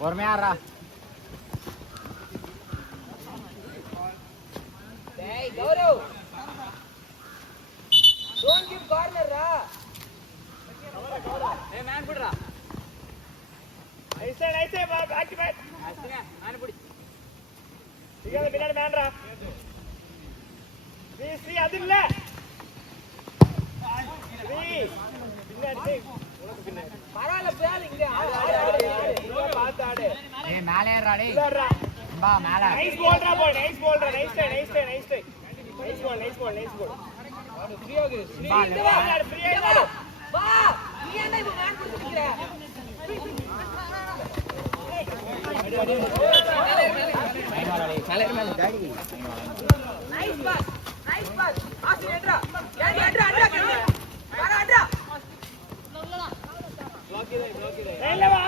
பொறுமையாடுறா. Gaurav don't give corner ரா. ஏய் man புடிடா. Nice back to back. அஸ்திங்க மேன் புடி. இங்க பின்னாடி மேன்டா. ஸ்ரீ அது இல்ல. ஸ்ரீ பின்னாடி உனக்கு பின்னாடி. பரவால பேர் இங்க ஆடு. பாத்து ஆடு. ஏய் மேலே ஏறடா டேய். இல்லடா. பா மேலே. நைஸ் பால்டா பாய். நைஸ் பால்டா. Nice try. Nice ball. ஃப்ரீயா இரு. ஃப்ரீயா ஆடு. வா நீ என்ன இப்ப மேன் புடிச்சிக்கிற? Nice pass. ஆசி ஏட்ரா. ஏட்ரா. வரடா. லைன்ல வா.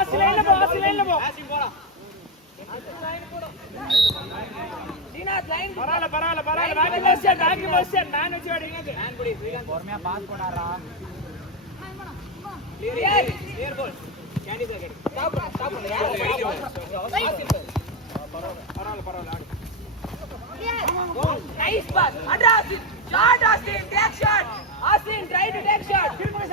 ஆசி போ. தீனாத் லைன் பரவால. பேக் பொசிஷன் மேன் வச்சு ஆடு. மேன் புடி. பொறுமையா பாஸ் போடாதடா. கிளியர் பால். கேண்டி சார் கேடு. ஸ்டாப். பரவால ஆடு. Nice pass. Asin. Shot Asin. Take shot. Asin try to take shot. Good boy.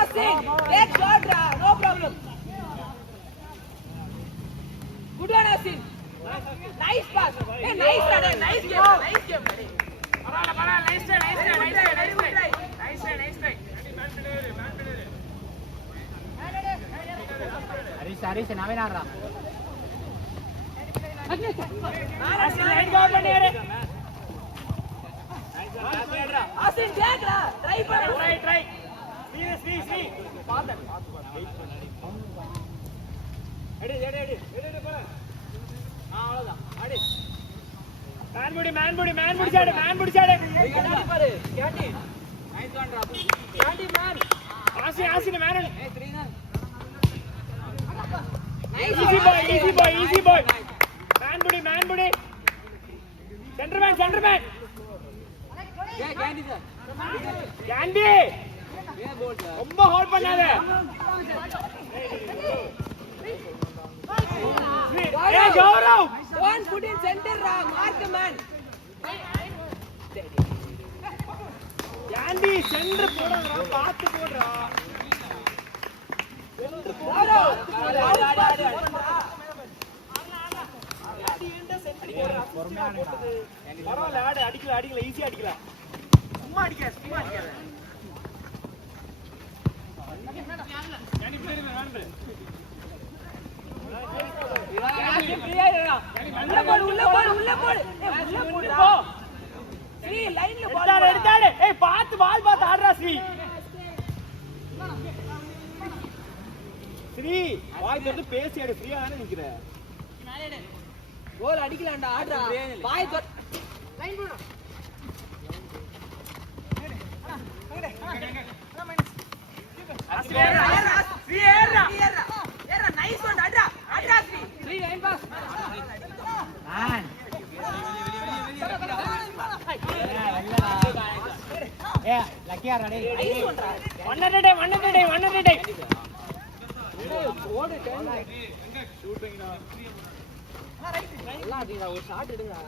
Asin take shot ra. No problem. Good one Asin. Nice pass. Hey nice game. Nice game. பரவால. Nice try. Harish Naveen ஆடுறா. Asi line cover பண்ணியாரு. Asin take ra. Try பண்ணு. Try. Sri. பாத்து. எடு போல. அவ்வளவுதான். அடி. Man புடிச்சாடு. கேண்டி பாரு. Candy. Nice one drop. Candy man. Asi man. ஏய் 3 run. Easy boy. Man budi. Center man. ஏய் கேண்டி சார். Candy. ஏ போல் சார். ரொம்ப ஹோல்ட் பண்ணாத. ஏய் Gaurav. Don't put in center ra. Mark the man. Candy center போடுறா. பாத்து போடுறா. பரவாயில்ல ஆடு. அடிக்கல ஈஸியா அடிக்கலாம். சும்மா அடிக்காத. உள்ள போடு. போ. ஸ்ரீ லைன்ல பால் எடுத்தாடு. ஏய் பாத்து பால் பாத்து ஆடுறா ஸ்ரீ. வாய் தொட்டு பேசி ஆடு. ஃப்ரீயா தானே நிக்கிற. கோல் அடிக்கலாம்டா ஆடுடா. வாய் தொட்டு லைன் போடு. ஏறா நைஸ் ஒன் அட்ரா ஸ்ரீ லைன் பாஸ் மேன் ஏ லக்கியா ரெடி நைஸ் ஒன்டா ஒன் அட் டே ஓடு டைம் ஷூட்டிங்டா நல்லா அடிடா ஒரு ஷாட் எடுடா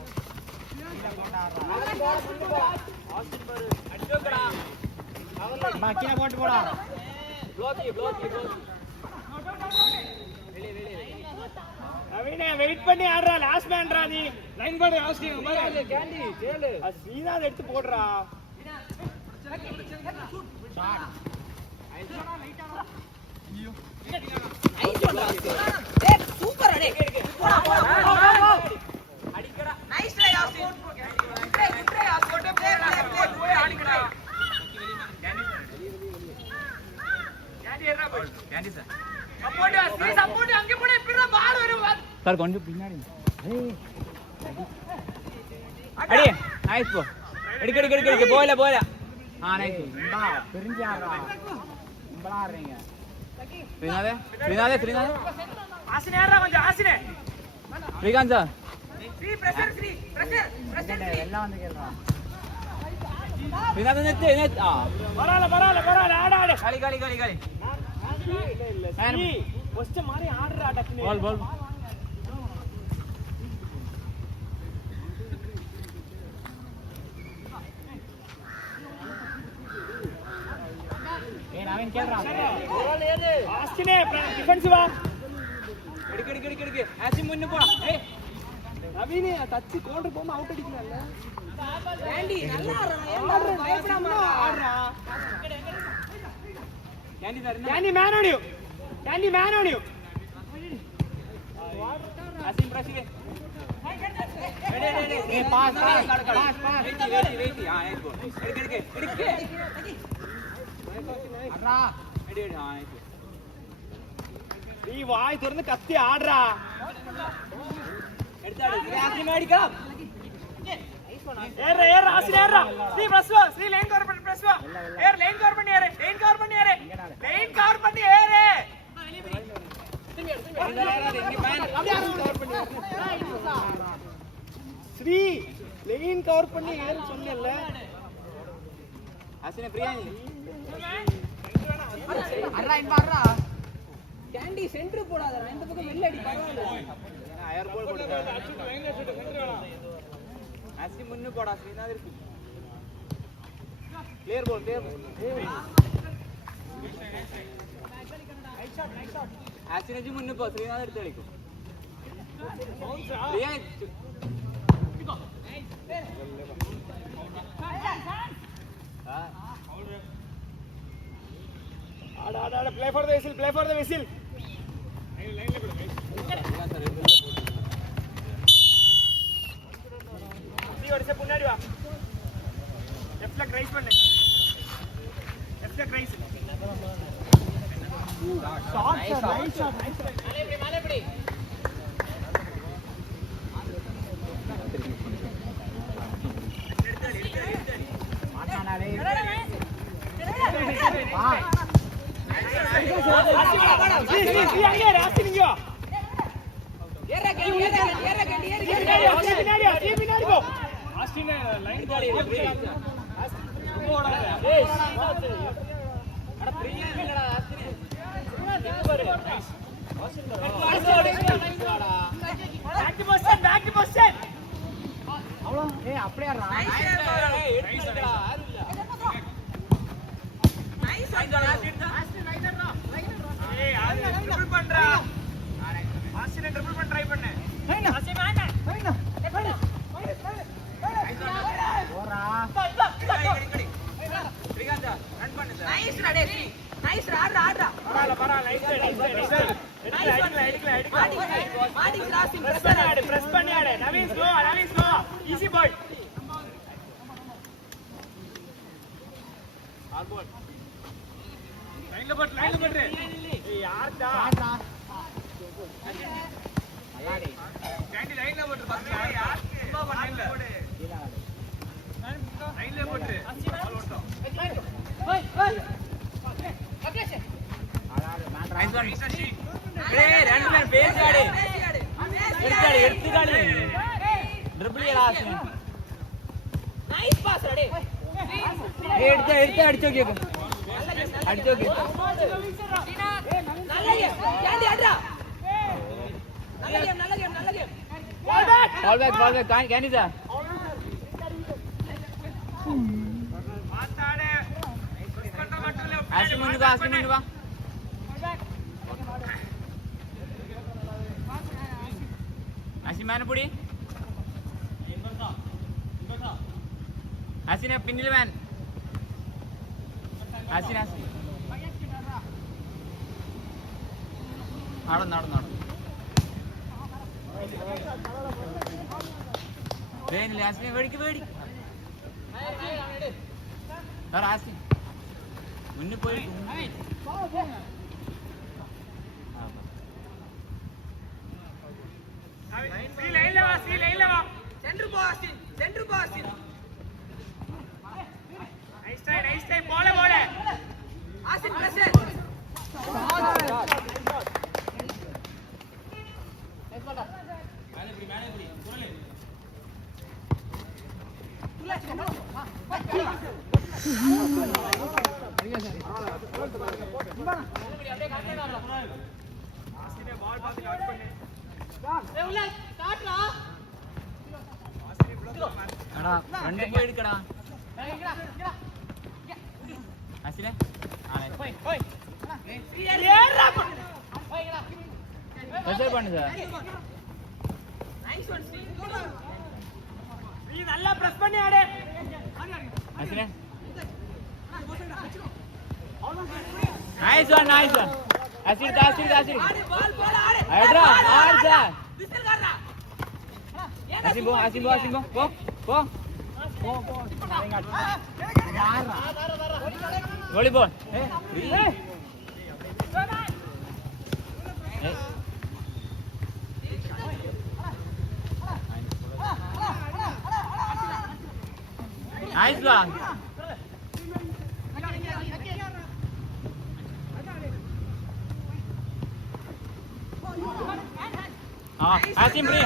அடிச்சோடா பாக்கியா போட்டு போடா ப்ளோக்கி நவீனே வெயிட் பண்ணி ஆடுறா. லாஸ்ட் மேன்டா நீ. லைன் போடு. ஆஸ்டிங் பாரு. கேண்டி கேளு ஸ்ரீநாத் எடுத்து போடுறா. கேண்டி சார் சப்போர்ட் ஸ்ரீ சப்போர்ட் அங்க போடு இப்படி பால் வரும் சார் கொஞ்சம் பின்னாடி அடி நைஸ் போ எடு போயில ஆ நைஸ் இந்தா பிரிஞ்சு ஆடுறா இம்பளா ஆடுறீங்க ஸ்ரீநாதே ஆசினே ஏறா கொஞ்சம் ஆசினே ஸ்ரீகாந்த் சார் ஸ்ரீ பிரஷர் எல்லாம் வந்து கேள்றா ஸ்ரீநாத் நெட் ஆ பரவாயில்ல ஆடு களி இல்ல சரி ஃபர்ஸ்ட் மாதிரி ஆடுறா டக்குனு பால் ஏய் நவீன் கேள்றா ஆஸ்டினே டிஃபென்சிவா எடுக்கு ஆசி முன்னு போடா ஏய் நவீனே டச் கவுண்டர் போமா அவுட் அடிக்கலாம்ல கேண்டி நல்லா ஆடுறா பயப்படாம ஆடுறா candy sir candy man on you Asim பிரஷிலே ஏய் பாஸ் வெயிட் ஆ நைஸ் போ எடுக்கு அட்ரா எடு ஆ நைஸ் நீ வாய் திறந்து கத்தி ஆடுறா எடுத்தாடு ஆசிம் அடிக்கலாம் ஏற ஆஸ்டினே ஏறா ஸ்ரீ லைன் கவர் பண்ணி ஏறு ஸ்ரீ லைன் கவர் பண்ணி ஏறு சொன்னேன்ல ஆசினே பிரியா அட்ரா இன்பா அட்ரா கேண்டி சென்டர் போடாதடா இந்த பக்கம் வெள்ள அடி பரவாயில்லை அயர் பால் போடுங்க ஆசி முன்னு போடா ஸ்ரீநாத் இருக்கு கிளியர் பால் ஆசினஜி முன்னு போ ஸ்ரீநாத் எடுத்து அடிக்கும் பிரியா ஆடு play for the whistle நீ ஒரு ஸ்டெப் முன்னாடி வா லெஃப்ட் ரைஸ் பண்ணு லெஃப்ட் ரைஸ் ஷாட் மேலே இப்படி மாட்டானாலே நீ அங்கே ராஸ்டினிங்க ஏறா கேண்டி பின்னாடி போ ஆஸ்டினே லைன் பாடி அட பிரியா இல்லடா ஆசினே பேக் டு பொசிஷன் அவ்வளோ ஏய் அப்படியே ஆடுறா ஏய் அது ட்ரிபிள் பண்றா ஆஸ்டினே ட்ரிபிள் பண்ண ட்ரை பண்ணு போறா ஸ்ரீகாந்த் ரன் பண்ணு சார் நைஸ் ரா டேய் நைஸ் ரா ஆடுறா பரவாயில்ல அடிக்கல மாடி கிராசிங் பிரஸ் பண்ணி ஆடு Naveen slow easy boy all ball லைன்ல போட்டு ஏய் யார்டா ஆடுறா அல்லாடி கேண்டி லைன்ல போட்டு பாத்தியா யார் சும்மா பண்ணல லைன்ல போட்டு பால் ஓட்டம் ஆடாடு மேன் நைஸ் ஒன் ஏய் ரெண்டு மேன் பேசி ஆடு எடுத்துடாடி ட்ரிபிள் ஏ ஆசினே நைஸ் பாஸ் ரா டேய் ஏய் எடுத்து அடிச்சோ கேக்கு நல்ல கேம் கேண்டி ஆடுறா நல்ல game ball back candy sir மாத்தாடே பிரஸ் பண்ண மட்டும் இல்ல ஆசி முன்னு வா ஆசி மேனப்புடி ஆசிനെ പിന്നിൽ വാൻ ആസിന നടന്നു വേനില്ല ആസിനെ വേടി ആസി മുന്നിൽ പോയി ஸ்ரீ லைன்ல வா, ஸ்ரீ லைன்ல வா. சென்டர் போ ஆஸ்டின், சென்டர் போ ஆஸ்டின். நைஸ் டைம், போல போல. Austin pressure. ஆஸ்தினே பால் பாத்து கட் பண்ணு. എടാ ഫ്രണ്ട് പോയി എടുക്കടാ അസിലെ മെസ്സേജ് பண்ணு சார் நைஸ் ஒன் ஸ்ரீ. நீ நல்லா பிரஸ் பண்ணி ஆடு. അസിലെ നൈസ് വൺ അസിൽ ஆடு பால் போல ஆடு. എടാ ആട് സാർ விசில் காரா. അസിം പോ വോളിബോൾ നൈസ് വൺ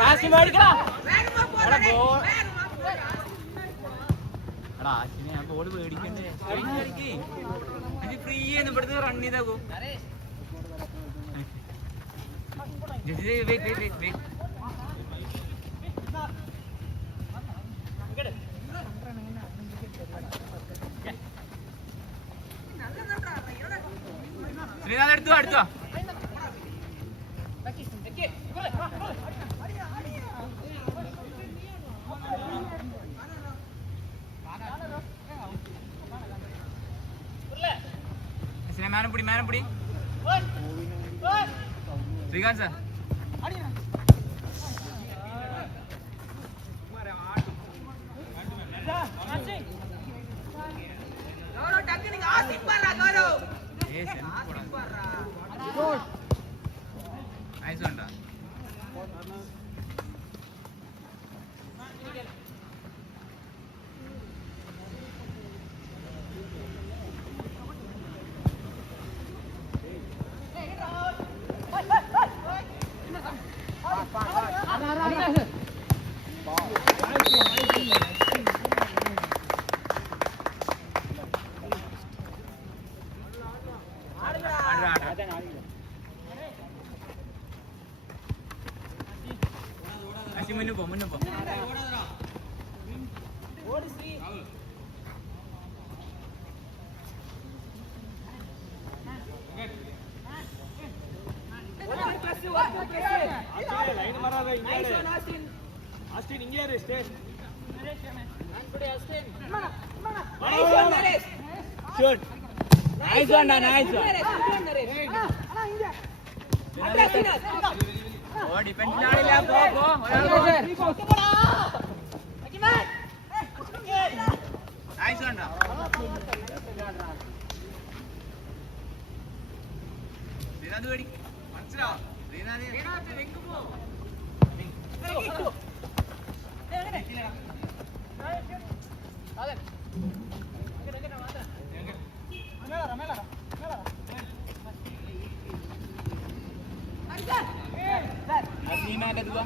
ആസിം മേടിക്കണം வேகமா போடா. എടാ ബോൾ வேகமா போடா. എടാ ആസിനെ ആ ബോൾ മേടിക്കണ്ടേ ഇത് ഫ്രീ ആയിരുന്നു ഇവിടുത്തെ റൺ ചെയ്താകൂ വെയിറ്റ് ശ്രീനാഥ് എടുത്തോ മേനപ്പിടി ശ്രീകാന്ത് സാർ கௌரவ் டக்கு நீங்க ஆஸ்டின் பாறா கௌரவ். ആസിം பாறா. നൈസ് വേണ്ട അസി മുന്നേ പോ ஓடு ஸ்ரீ. Work press. லைன் வராத இங்க. Nice one Austin. ஆஸ்டின் இங்கே இரு, stay. Nice one Naresh. Shoot nice one Naresh அட்ரா சீனஸ். ഓ ഡിഫൻസിലാണില്ല പോ നൈസ് വേണ്ട ശ്രീനാഥ് പേടി മനസ്സിലാ ശ്രീനാഥ് എങ്ങ് പോ അസീമാന്റെ ദുആ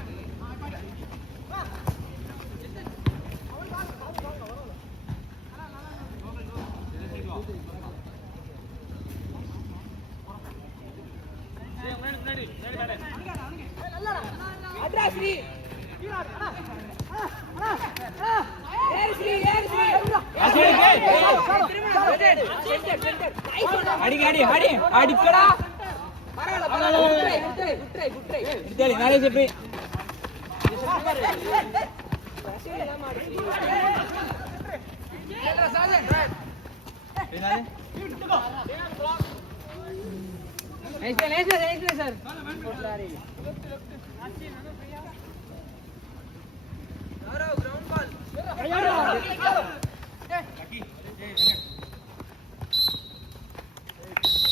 அட்ரா ஸ்ரீ. അടിക്കടാ നരേഷ് ഫ്രീ